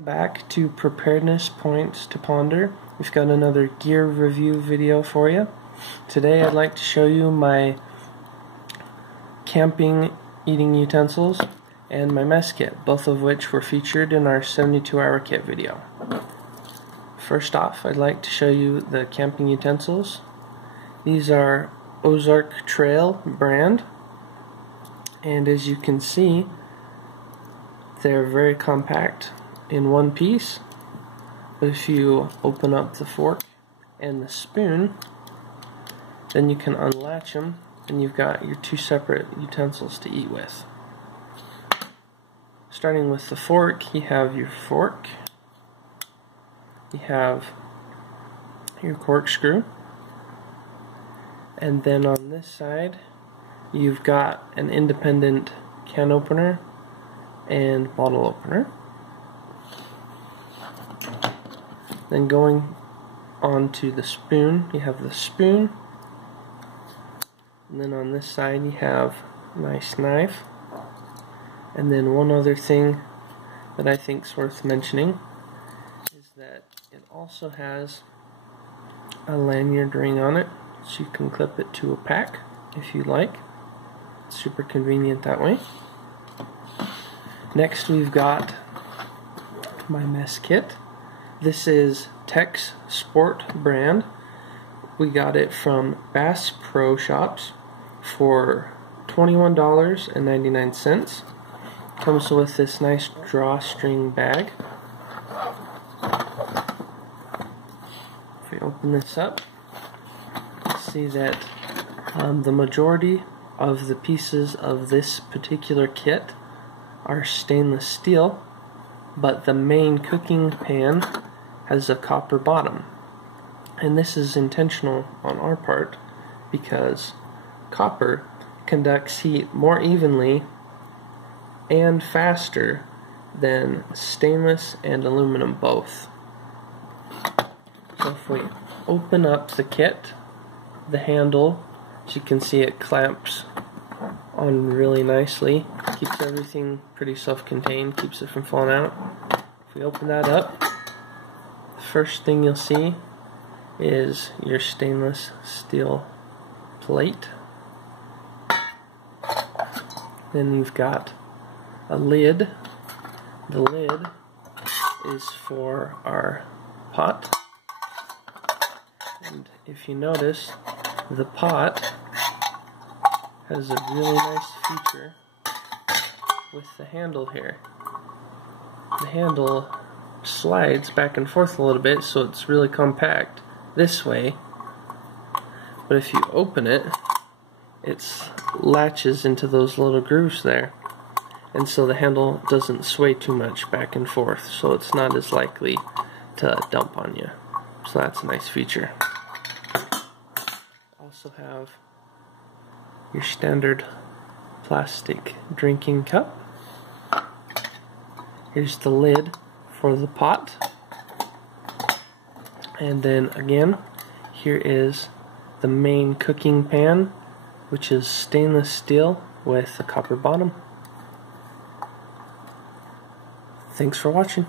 Back to Preparedness Points to Ponder. We've got another gear review video for you. Today I'd like to show you my camping eating utensils and my mess kit, both of which were featured in our 72-hour kit video. First off, I'd like to show you the camping utensils. These are Ozark Trail brand, and as you can see, they're very compact in one piece. But if you open up the fork and the spoon, then you can unlatch them and you've got your two separate utensils to eat with. Starting with the fork, you have your fork, you have your corkscrew, and then on this side you've got an independent can opener and bottle opener. Then going on to the spoon, you have the spoon, and then on this side you have a nice knife. And then one other thing that I think is worth mentioning is that it also has a lanyard ring on it, so you can clip it to a pack if you like. It's super convenient that way. Next we've got my mess kit. This is Tex Sport brand. We got it from Bass Pro Shops for $21.99. Comes with this nice drawstring bag. If we open this up, you see that the majority of the pieces of this particular kit are stainless steel, but the main cooking pan has a copper bottom. And this is intentional on our part because copper conducts heat more evenly and faster than stainless and aluminum both. So if we open up the kit, the handle, as you can see, it clamps on really nicely. Keeps everything pretty self-contained, keeps it from falling out. If we open that up, the first thing you'll see is your stainless steel plate. Then you've got a lid. The lid is for our pot. And if you notice, the pot has a really nice feature with the handle here. The handle slides back and forth a little bit, so it's really compact this way, but if you open it, it latches into those little grooves there, and so the handle doesn't sway too much back and forth, so it's not as likely to dump on you. So that's a nice feature. Also have your standard plastic drinking cup. Here's the lid for the pot, and then again here is the main cooking pan, which is stainless steel with a copper bottom. Thanks for watching.